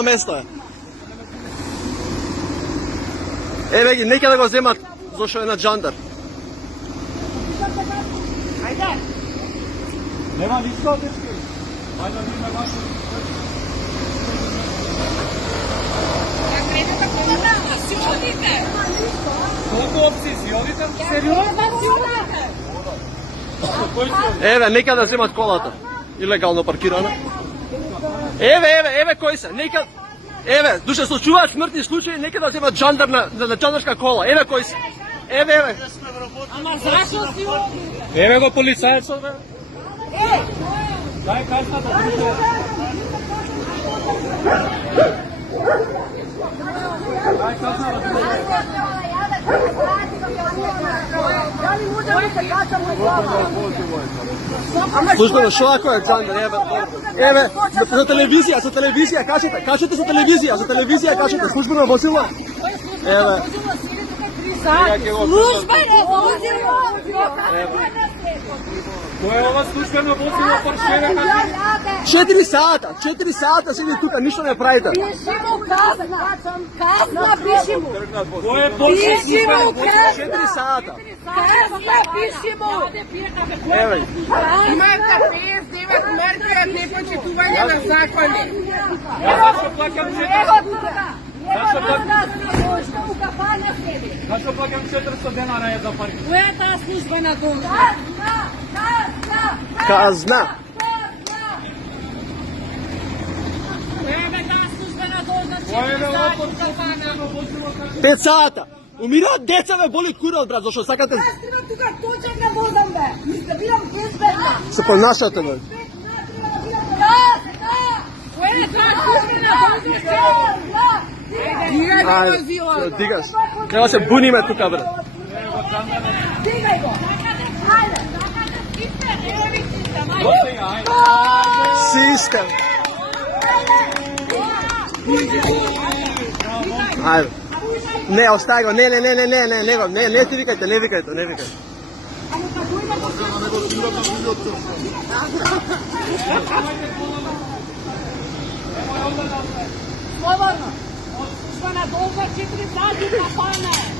безбедно место е. Еве ги, нека да го земат, зашо е на джандар. Ајде! Нема ништо, дечки. Ајде да видиме вашо. Кредите колата, си одите. Колку опции си одите? Сериозно? Еве, нека да земат колата. Илегално паркирана. Еве, кој се? Нека... Еве, душе случуваат смртни случаи, нека да земат джандар на джандарска кола. Еве кој се? Еве. Ама зашо си одите? Еве го полицајецот, бе. Дај касната, друже. Дај касната, друже. Службено, шо ако е джандар? Еве, за телевизија, кажете за телевизија, кажете, службено возило. Еве. Службено возило! Кој е ова службено возило, паршеве, кажи? 4 сата седи тука, ништо не правите. Пиши му казна! Казна пиши му! Кој е службено возило? 4 сата. Казна пиши му! Еве. Имате 59 мерки од непочитување на закони. Зашо плакам 400 денара е за паркинг? Која е таа службена должност? Казна. Која е таа службена должност? Кој е ова службено возило, кажи? 5 сата. Умираат деца, бе, боли курот, брат, зашо сакате Тука точак не возам, бе. Да бидам безбедна. се понашате, бе. Која е таа службена должност? Ајде, дигаш. Треба се буниме тука, брат. Дигај го. Систем. Ајде. Не, остај го, не ти викајте, не викајте. Слободно! Службена должност 4 сати кафане!